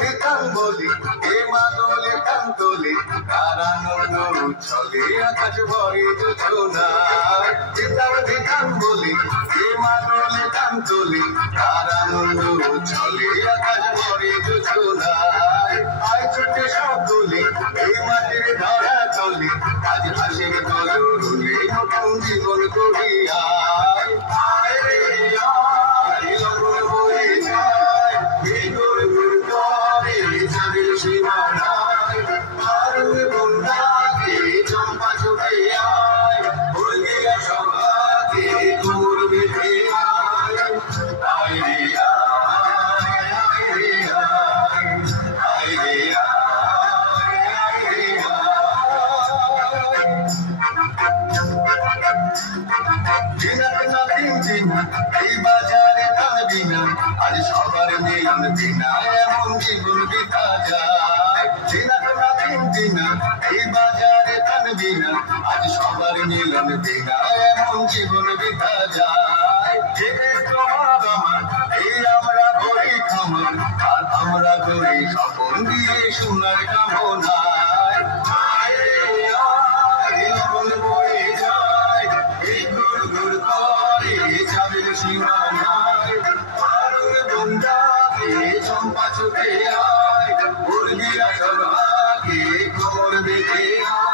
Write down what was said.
দিতাম বলি এ মাদলে কান্তলে তার আনন্দ উচ্ছলে আকাশ ভরে যোজনায়। দিতাম বলি এ মাদলে কান্তলে তার আনন্দ উচ্ছলে আকাশ ভরে যোজনায়। আয় ছুটে সব দোলে এই মাটির ধরা চলে আজ হাসির কলরুলে নতুন জীবন করিয়া আয় রে আয় লগন বয়ে যায় বেগুর গুর করে চাঁদের সীমানায় আরুয়ে বন্যাকে চম্পা ছুটে আয় বলিয়া সভাকে তোর বেঁধে আয় আয় রে আয় আয় রে আয় আয় রে আয় আয় রে এই বাজারে থাকবি না আজ সবার মিলন বিনা এমন জীবন বিতা যায়। দিনা এই বাজারে থাকবি না আজ সবার মিলন বিনা এমন জীবন বিতা যায়। তোমার আমার এই আমরা গড়ি খামার আর আমরা গড়ি স্বপন দিয়ে সোনার কামনায়। আয় আয় লগন বয়ে যায় এই গুড় গুড় করে চাঁদের সীমানায় আরুয়ে বন্যাকে চম্পা ছুটে আয় উর্মিলা সভাকে কোমর বেঁধে আয়।